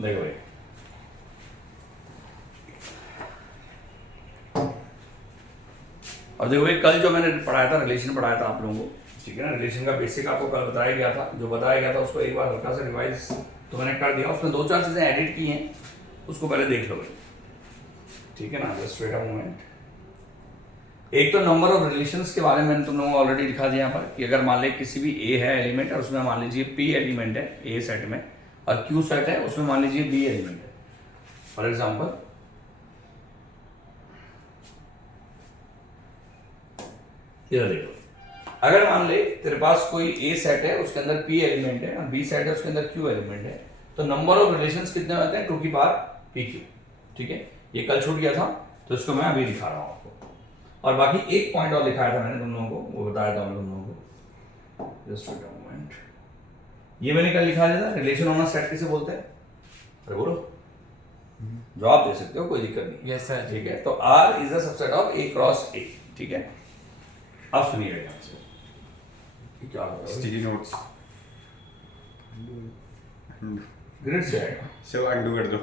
देखो भाई, और देखो भाई कल जो मैंने पढ़ाया था, रिलेशन पढ़ाया था आप लोगों को, ठीक है ना। रिलेशन का बेसिक आपको कल बताया गया था, जो बताया गया था उसको एक बार हल्का सा रिवाइज तो मैंने कर दिया। उसमें 2-4 चीजें एडिट की हैं, उसको पहले देख लो भाई, ठीक है ना। Just wait a moment. एक तो नंबर ऑफ रिलेशंस के बारे में मैंने तुम लोगों को ऑलरेडी दिखा दिया यहाँ पर कि अगर मान लीजिए किसी भी ए है एलिमेंट और उसमें मान लीजिए पी एलिमेंट है ए सेट में, और क्यू सेट है उसमें मान लीजिए बी एलिमेंट है। फॉर एग्जाम्पल ये देखो, अगर मान ले तेरे पास कोई ए सेट है उसके अंदर पी एलिमेंट है और बी सेट है उसके अंदर क्यू एलिमेंट है, तो नंबर ऑफ रिलेशंस कितने होते हैं? 2 की पावर पी क्यू, ठीक है। ये कल छूट गया था तो इसको मैं अभी दिखा रहा हूँ आपको। और बाकी एक पॉइंट और लिखाया था मैंने तुम लोगों को, वो बताया था मैं तुम लोगों को। Just wait a moment. ये मैंने कल लिखा दिया था, रिलेशन ऑन अ सेट किसे बोलते हैं? अरे बोलो, जवाब दे सकते हो, कोई दिक्कत नहीं। Yes sir. ठीक है, तो R is a subset of A cross A, ठीक है। अब सुनिएगा ध्यान से, क्या हो रहा है? Sticky notes great set. सब अंडू कर दो,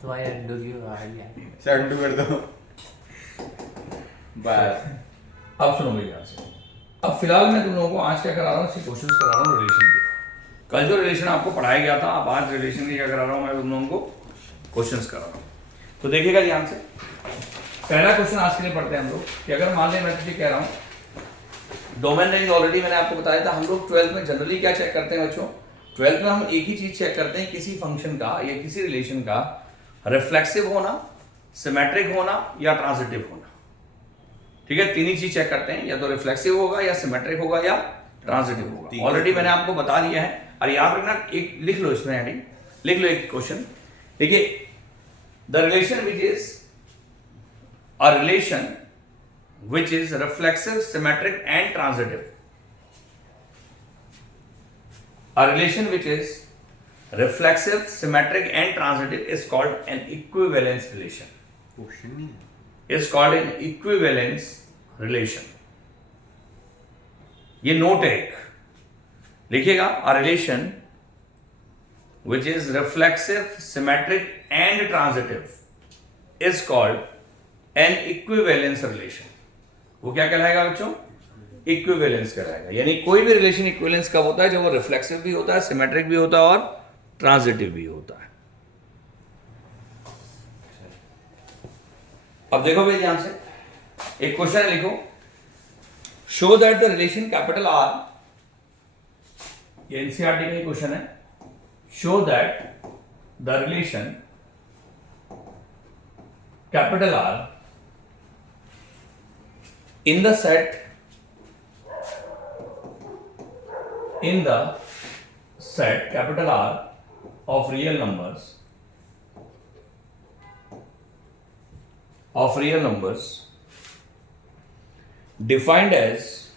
तुम्हारे अंडू की आ गया। सब अंडू कर दो बस। अब सुनो मेरी ध्यान से। अब फिलहाल मैं तुम लोगों को आज क्या करा रहा हूँ, क्वेश्चंस करा रहा हूँ रिलेशन के। कल जो रिलेशन आपको पढ़ाया गया था, अब आज रिलेशन के क्या करा रहा हूँ मैं तुम लोगों को, क्वेश्चंस करा रहा हूँ। तो देखिएगा ध्यान से, पहला क्वेश्चन आज के लिए पढ़ते हैं हम लोग कि अगर मान लें मैं तुझे कह रहा हूँ डोमेन रेंज, ऑलरेडी मैंने आपको बताया था हम लोग 12th में जनरली क्या चेक करते हैं बच्चों, 12th में हम एक ही चीज चेक करते हैं, किसी फंक्शन का या किसी रिलेशन का रिफ्लेक्सिव होना, सिमेट्रिक होना या ट्रांजिटिव होना, ठीक है। 3 ही चीज चेक करते हैं, या तो रिफ्लेक्सिव होगा या सिमेट्रिक होगा या ट्रांजिटिव होगा। ऑलरेडी मैंने आपको बता दिया है। और याद रखना, एक लिख लो इसमें हेडिंग, लिख लो एक क्वेश्चन। देखिए, the relation which is a relation which is reflexive, symmetric and transitive. A relation which is reflexive, symmetric and transitive is called an equivalence relation. Question नहीं है, Is called an equivalence relation. ये note है एक, लिखिएगा। A relation which is reflexive, symmetric and transitive is called N equivalence relation. वो क्या कहलाएगा बच्चों? इक्विवेलेंस कहलाएगा। यानी कोई भी रिलेशन इक्विवेलेंस कब होता है? जब वो रिफ्लेक्सिव भी होता है, सिमेट्रिक भी होता है और ट्रांजिटिव भी होता है। अब देखो भाई ध्यान से, एक क्वेश्चन है, लिखो, show that the relation capital are, ये एनसीईआरटी का ही क्वेश्चन है, show that the relation capital are in the set capital R of real numbers defined as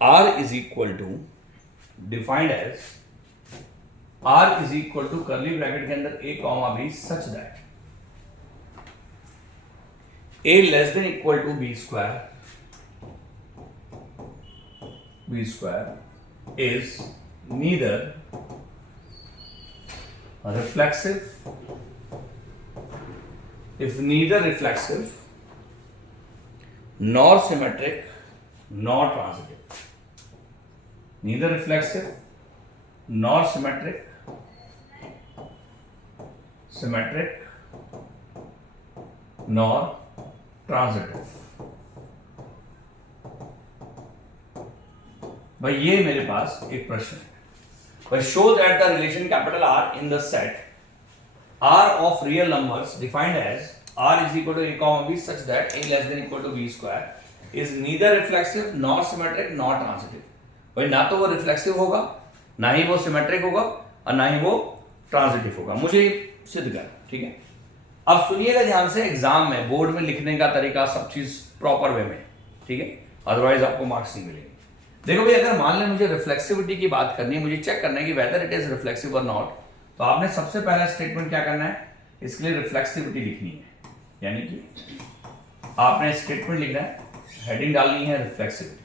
R is equal to curly bracket के अंदर a comma b such that a less than equal to b square is neither reflexive, nor symmetric nor transitive. Neither reflexive nor symmetric nor transitive। भाई ये मेरे पास एक प्रश्न है भाई, show that the relation capital R in the set R of real numbers defined as R is equal to A comma B such that A less than equal to B square is neither reflexive nor symmetric nor transitive. भाई ना तो वो reflexive होगा, ना ही वो symmetric होगा और ना ही वो ट्रांजिटिव होगा, मुझे सिद्ध करना, ठीक है। अब सुनिएगा ध्यान से, एग्जाम में बोर्ड में लिखने का तरीका सब चीज प्रॉपर वे में, ठीक है, अदरवाइज आपको मार्क्स नहीं मिलेंगे। देखो भाई, अगर मान लें मुझे रिफ्लेक्सिविटी की बात करनी है, मुझे चेक करना है कि वेदर इट इज रिफ्लेक्सिव और नॉट, तो आपने सबसे पहला स्टेटमेंट क्या करना है, इसके लिए रिफ्लेक्सिविटी लिखनी है, यानी कि आपने स्टेटमेंट लिखना है, हेडिंग डालनी है रिफ्लेक्सिविटी।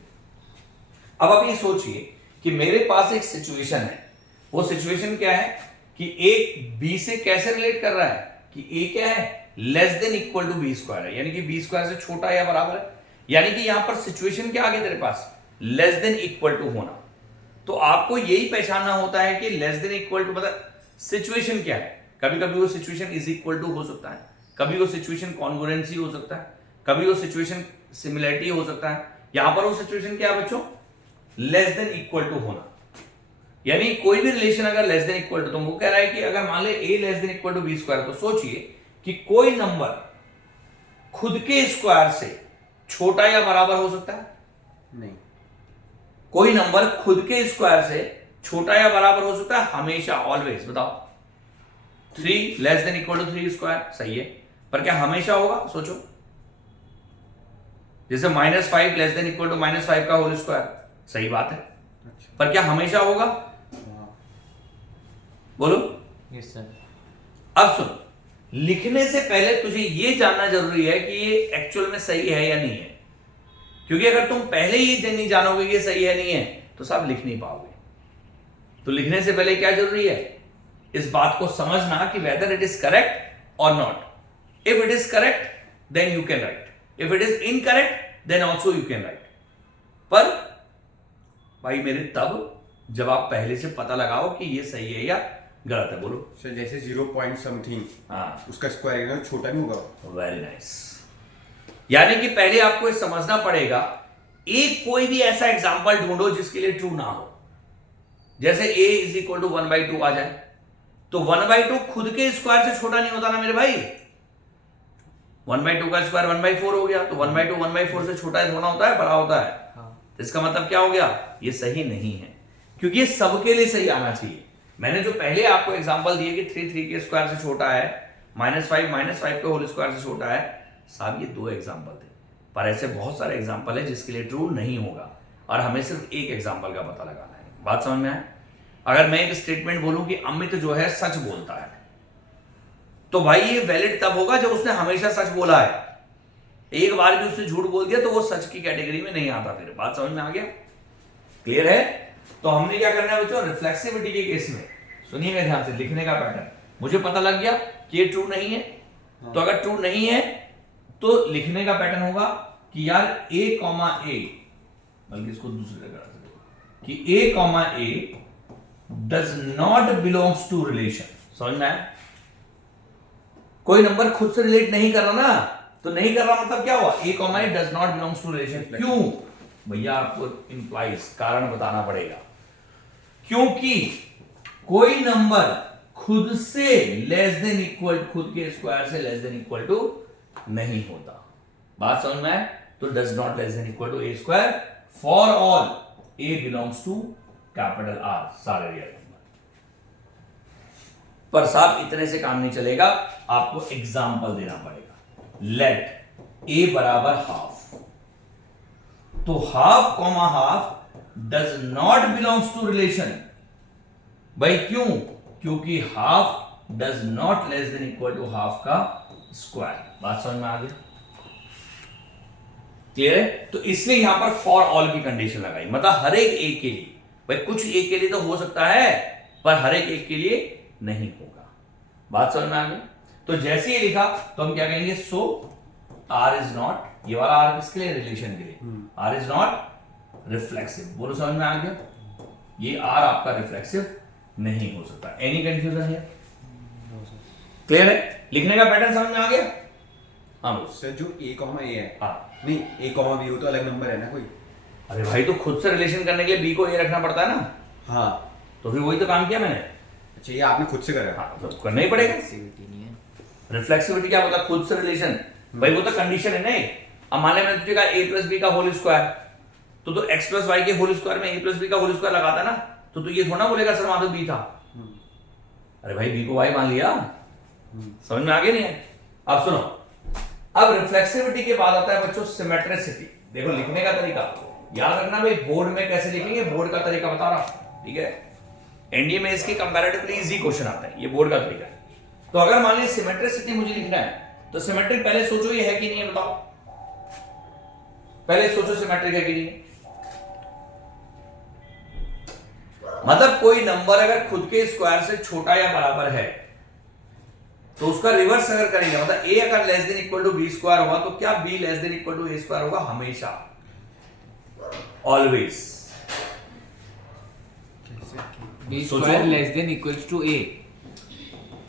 अब आप ये सोचिए कि मेरे पास एक सिचुएशन है, वो सिचुएशन क्या है कि एक बी से कैसे रिलेट कर रहा है कि ए क्या है, less than equal to B square है, यानी कि बी स्क्वायर से छोटा या बराबर है, यानी कि यहां पर सिचुएशन क्या आ गया तेरे पास, लेस देन इक्वल टू होना। तो आपको यही पहचानना होता है कि लेस देन इक्वल टू मतलब सिचुएशन क्या है। कभी कभी वो सिचुएशन इज इक्वल टू हो सकता है, कभी वो सिचुएशन कॉन्ग्रुएंसी हो सकता है, कभी वो सिचुएशन सिमिलरिटी हो सकता है। यहां पर वो सिचुएशन क्या है बच्चों, लेस देन इक्वल टू होना, यानी कोई भी रिलेशन अगर लेस देन इक्वल टू, तो वो कह रहा है कि अगर मान ले a less than equal to B square, तो सोचिए कि कोई नंबर खुद के स्क्वायर से छोटा या बराबर हो सकता है, नहीं, कोई नंबर खुद के स्क्वायर से छोटा या बराबर हो सकता है हमेशा, ऑलवेज। बताओ 3 less than equal to 3 square, सही है, पर क्या हमेशा होगा, सोचो। जैसे -5 लेस देन इक्वल टू -5 का होल स्क्वायर, सही बात है, अच्छा, पर क्या हमेशा होगा, हाँ, बोलो। Yes sir. अब सुन, लिखने से पहले तुझे यह जानना जरूरी है कि ये एक्चुअल में सही है या नहीं है, क्योंकि अगर तुम पहले ही नहीं जानोगे कि सही है नहीं है तो साहब लिख नहीं पाओगे। तो लिखने से पहले क्या जरूरी है, इस बात को समझना कि वेदर इट इज करेक्ट और not. If it is correct then you can write, if it is incorrect then also you can write. पर भाई मेरे तब जब आप पहले से पता लगाओ कि ये सही है या गलत है। बोलो सर जैसे 0 पॉइंट समथिंग, हाँ, उसका स्क्वायर एकदम छोटा नहीं होगा। Very nice. यानी कि पहले आपको ये समझना पड़ेगा, एक कोई भी ऐसा एग्जांपल ढूंढो जिसके लिए ट्रू ना हो। जैसे a इज इक्वल टू 1/2 आ जाए, तो 1/2 खुद के स्क्वायर से छोटा नहीं होता ना मेरे भाई। 1/2 का स्क्वायर 1/4 हो गया, तो 1/2 1/4 से छोटा थोड़ा होता है, बड़ा होता है। हाँ। इसका मतलब क्या हो गया, ये सही नहीं है, क्योंकि ये सबके लिए सही आना चाहिए। मैंने जो पहले आपको एग्जांपल दिए कि 3 के स्क्वायर से छोटा है, -5 के होल स्क्वायर से छोटा है, साहब ये 2 एग्जांपल थे, पर ऐसे बहुत सारे एग्जांपल है जिसके लिए ट्रू नहीं होगा, और हमें सिर्फ एक एग्जांपल का पता लगाना है। बात समझ में आए? अगर मैं एक स्टेटमेंट बोलूं कि अमित जो है सच बोलता है, तो भाई ये वैलिड तब होगा जब उसने हमेशा सच बोला है। एक बार भी उसने झूठ बोल दिया तो वो सच की कैटेगरी में नहीं आता। फिर बात समझ में आ गया? क्लियर है? तो हमने क्या करना है बच्चों, रिफ्लेक्सिविटी के केस में सुनिएगा ध्यान से, लिखने का पैटर्न। मुझे पता लग गया कि ये ट्रू नहीं है, तो अगर ट्रू नहीं है तो लिखने का पैटर्न होगा कि यार a, बल्कि इसको दूसरे तरह से कि a, does not belongs to relation. समझ में आया? कोई नंबर खुद से रिलेट नहीं कर रहा ना, तो नहीं कर रहा मतलब क्या हुआ, a, does not belongs to relation. क्यों भैया, आपको इंप्लाइज कारण बताना पड़ेगा। क्योंकि कोई नंबर खुद से लेस देन इक्वल, खुद के स्क्वायर से लेस देन इक्वल टू नहीं होता। बात समझ में आए? तो does not less than equal to a square for all a belongs to capital R, सारे रियल नंबर। पर साहब इतने से काम नहीं चलेगा, आपको एग्जाम्पल देना पड़ेगा। लेट a बराबर हाफ, तो half comma half does not belongs to relation. भाई क्यों? क्योंकि half does not less than equal to half का स्क्वायर। बात समझ में आ गई? क्लियर है? तो इसलिए यहां पर फॉर ऑल की कंडीशन लगाई, मतलब हर एक के लिए। भाई कुछ एक के लिए तो हो सकता है, पर हर एक के लिए नहीं होगा। बात समझ में आ गई? तो जैसे ही लिखा तो हम क्या कहेंगे, सो आर इज नॉट, ये वाला आर किसके लिए, रिलेशन के लिए, आर इज नॉट रिफ्लेक्सिव। बोलो समझ में आ गया? ये आर आपका रिफ्लेक्सिव नहीं हो सकता। एनी कंफ्यूजन है? क्लियर है? लिखने का पैटर्न समझ में आ गया? हाँ बोलो सर जो a, a है, हाँ। नहीं a, b हो तो अलग नंबर है ना कोई। अरे भाई तो खुद से रिलेशन करने के लिए बी को ए रखना पड़ता है ना, हाँ, तो फिर वही तो काम किया मैंने। अच्छा ये आपने खुद से करा। हाँ, तो करना ही पड़ेगा। Flexibility नहीं है। रिफ्लेक्सिविटी क्या होता है, खुद से रिलेशन। भाई वो तो कंडीशन है ना। अब मान ले मैंने तुझे कहा a प्लस बी का होल स्क्वायर, तो x प्लस वाई के होल स्क्वायर में a प्लस बी का होल स्क्वायर लगाता ना, तो तू ये थोड़ा बोलेगा सर वहां तो b था। अरे भाई b को y मान लिया। समझ में आ गया नहीं है? अब सुनो, अब रिफ्लेक्सिविटी के बाद आता है बच्चों सिमेट्रिसिटी। देखो लिखने का तरीका याद रखना भाई, बोर्ड में कैसे लिखेंगे, बोर्ड का तरीका बता रहा हूं, ठीक है? एनडीए में इसके कंपैरेटिवली इजी क्वेश्चन आता है, ये बोर्ड का तरीका है। तो अगर मान लीजिए सिमेट्रिसिटी मुझे लिखना है, तो सिमेट्रिक पहले सोचो ये है कि नहीं है, बताओ। पहले सोचो सिमेट्रिक है कि नहीं। मतलब कोई नंबर अगर खुद के स्क्वायर से छोटा या बराबर है तो उसका रिवर्स अगर करेंगे, मतलब a अगर less than equal to B square होगा तो क्या b less than equal to a square होगा? हमेशा, ऑलवेज। बी सोचो। Square less than equals to A.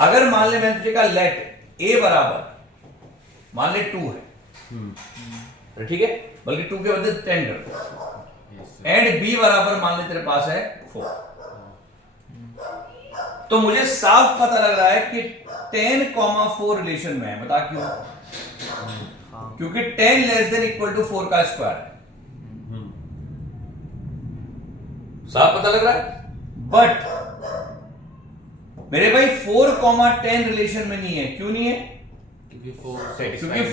अगर मान ले मैंने तुझे कहा लेट a बराबर मान ले 2 है, तो ठीक है, बल्कि 2 के बदले 10 कर दो, एंड b बराबर मान ले तेरे पास है 4, तो मुझे साफ पता लग रहा है कि 10,4 रिलेशन में है। बता क्यों? क्योंकि 10 लेस देन इक्वल टू 4 का स्क्वायर है। साफ पता लग रहा है। बट मेरे भाई 4,10 रिलेशन में नहीं है। क्यों नहीं है? क्योंकि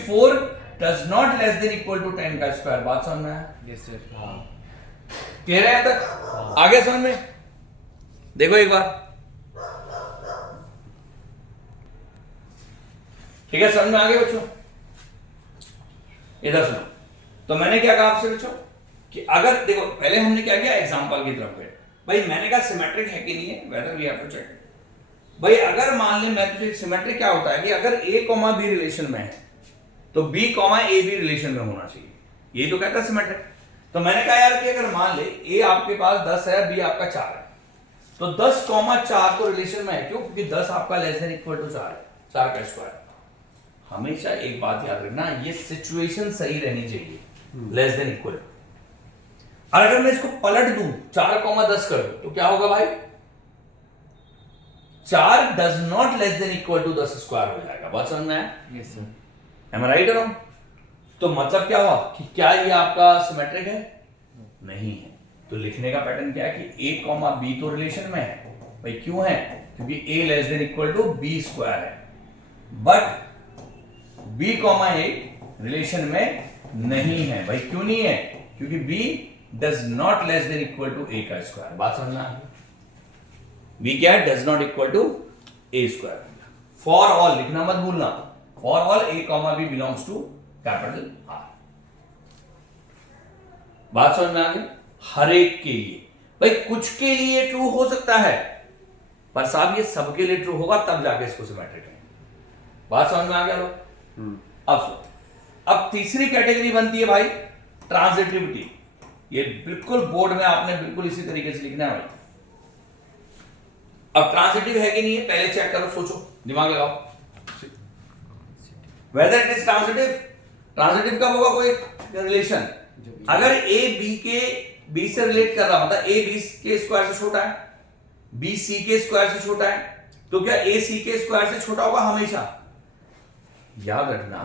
4 does not less than equal to 10 का स्क्वायर। बात समझ में आया? Yes sir. क्लियर है? तक आगे समझ में? देखो एक बार, ठीक है, समझ में आ गया बच्चों? इधर सुनो। तो मैंने क्या कहा आपसे बच्चों कि अगर देखो, पहले हमने क्या किया, एग्जांपल की तरफ गए। भाई मैंने कहा सिमेट्रिक है कि नहीं है, whether we have to check. भाई अगर मान ले मैं तुझे, सिमेट्रिक क्या होता है कि अगर a कॉमा बी रिलेशन में है तो b comma A B relation में होना चाहिए। ये तो कहता है सिमेट्रिक। तो मैंने कहा यार कि अगर मान ले a आपके पास 10 है, b आपका 4 है, तो 10,4 तो रिलेशन में है। क्यों? क्योंकि 10 आपका लेस देन इक्वल टू 4 है, 4 का स्क्वायर। हमेशा एक बात याद रखना, ये सिचुएशन सही रहनी चाहिए, लेस देन इक्वल। और अगर मैं इसको पलट दूं, 4,10 कर दूं, तो क्या होगा भाई? 4 does not less than equal to 10 square हो जाएगा। बात समझ में आया? Yes sir. Am I right और रॉन्ग? तो मतलब क्या हुआ कि क्या ये आपका सिमेट्रिक है? नहीं है। तो लिखने का पैटर्न क्या है कि a कॉमा बी तो रिलेशन में है। भाई क्यों है? क्योंकि a less than equal to B square है, but b comma A relation में नहीं है। भाई क्यों नहीं है? क्योंकि b does not less than equal to a का स्क्वायर। बात समझना है? b क्या है? Does not equal to a square. For all लिखना मत भूलना, for all a comma b belongs to capital R। बात समझ में आ गई? हर एक के लिए। भाई कुछ के लिए ट्रू हो सकता है, पर साहब ये सबके लिए ट्रू होगा तब जाके इसको सिमेट्रिक है। बात समझ में आ गया लोग? अब सुनो, अब तीसरी कैटेगरी बनती है भाई ट्रांजिटिविटी। ये बिल्कुल बोर्ड में आपने बिल्कुल इसी तरीके से लिखना है भाई। अब ट्रांजिटिव है कि नहीं है पहले चेक करो, सोचो, दिमाग लगाओ। Weather it is transitive. Transitive कब होगा कोई रिलेशन? अगर ए बी के बी से रिलेट कर रहा, मतलब ए बी के स्क्वायर से छोटा है, बी सी के स्क्वायर से छोटा है, तो क्या ए सी के स्क्वायर से छोटा होगा? हमेशा। याद रखना,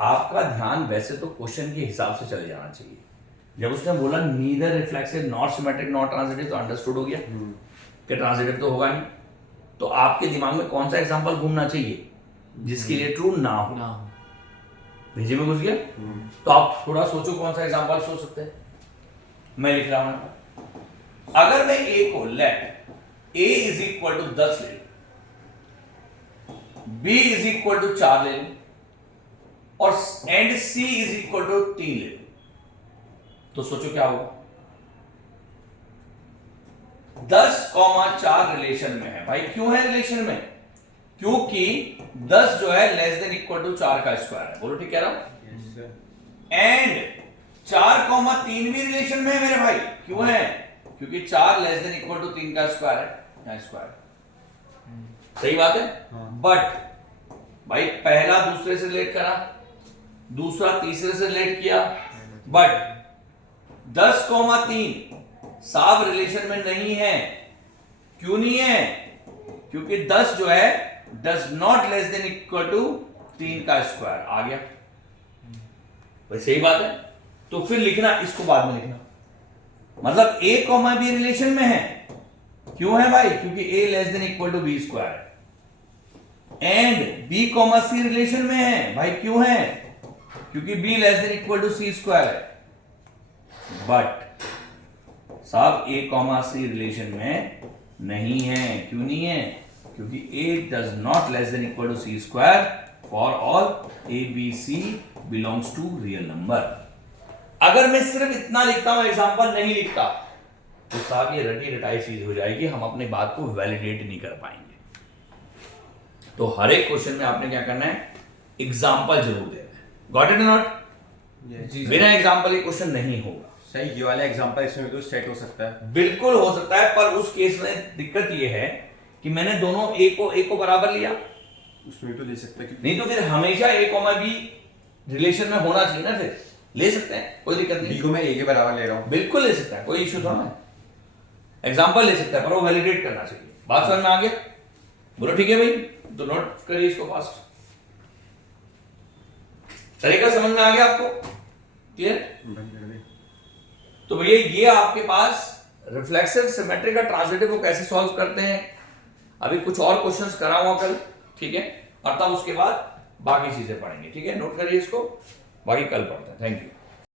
आपका ध्यान वैसे तो क्वेश्चन के हिसाब से चले जाना चाहिए। जब उसने बोला neither reflexive not symmetric not transitive, तो अंडरस्टूड हो गया कि ट्रांजिटिव तो होगा नहीं। तो आपके दिमाग में कौन सा एग्जांपल घूमना चाहिए जिसके लिए ट्रू ना हो? भेजे में घुस गया? तो आप थोड़ा सोचो कौन सा एग्जांपल सोच सकते हैं। मैं लिख रहा हूं, अगर मैं a को let a is equal to 10 ले लूं, b इज इक्वल टू 4 ले लूं, और and c is equal to 3 ले लूं, तो सोचो क्या होगा? 10,4 रिलेशन में है। भाई क्यों है रिलेशन में? क्योंकि 10 जो है लेस देन इक्वल टू 4 का स्क्वायर है। बोलो ठीक कह रहा हूं? एंड 4,3 भी रिलेशन में है मेरे भाई। क्यों है? क्योंकि 4 लेस देन इक्वल टू 3 का स्क्वायर है, यहां स्क्वायर। सही बात है? बट भाई पहला दूसरे से रिलेट करा, दूसरा तीसरे से रिलेट किया, बट 10,3 साब रिलेशन में नहीं है। क्यों नहीं है? क्योंकि 10 जो है does not less than equal to 3 का स्क्वायर। आ गया भाई? सही बात है। तो फिर लिखना, इसको बाद में लिखना, मतलब a कॉमा बी रिलेशन में है। क्यों है भाई? क्योंकि a less than equal to B square है। And b comma C relation में है। भाई क्यों है? क्योंकि b less than equal to C square है। बट साहब a कॉमा सी रिलेशन में नहीं है। क्यों नहीं है? क्योंकि a does not less than equal to C square for all a b c belongs to real number. अगर मैं सिर्फ इतना लिखता हूं, एग्जांपल नहीं लिखता, तो साहब ये रटी रटाई चीज हो जाएगी, हम अपनी बात को वैलिडेट नहीं कर पाएंगे। तो हर एक क्वेश्चन में आपने क्या करना है, एग्जांपल जरूर देना है। Got it not? जी बिना एग्जांपल ये क्वेश्चन नहीं होगा। सही, ये वाला एग्जांपल इसमें तो सेट हो सकता है। बिल्कुल हो सकता है, पर उस केस में दिक्कत ये है कि मैंने दोनों ए को बराबर लिया, उसमें तो ले सकता है कि नहीं तो फिर हमेशा ए कॉमा बी रिलेशन में होना चाहिए ना, फिर ले सकते हैं, कोई दिक्कत बी नहीं, को मैं ए के बराबर ले रहा हूँ। बिल्कुल ले सकता है, कोई इश्यू थोड़ा है। एग्जांपल ले सकता है, पर वो वैलिडेट करना चाहिए। बात समझ में आ गया? बोलो ठीक है भाई, तो नोट करिए इसको फास्ट। तरीका समझ में आ गया आपको? क्लियर? तो भैया ये आपके पास रिफ्लेक्सिव सिमेट्री का ट्रांसलेटिव को कैसे सॉल्व करते हैं, अभी कुछ और क्वेश्चंस कराऊंगा कल, ठीक है, और तब उसके बाद बाकी चीजें पढ़ेंगे, ठीक है। नोट करिए इसको, बाकी कल पढ़ते हैं। Thank you.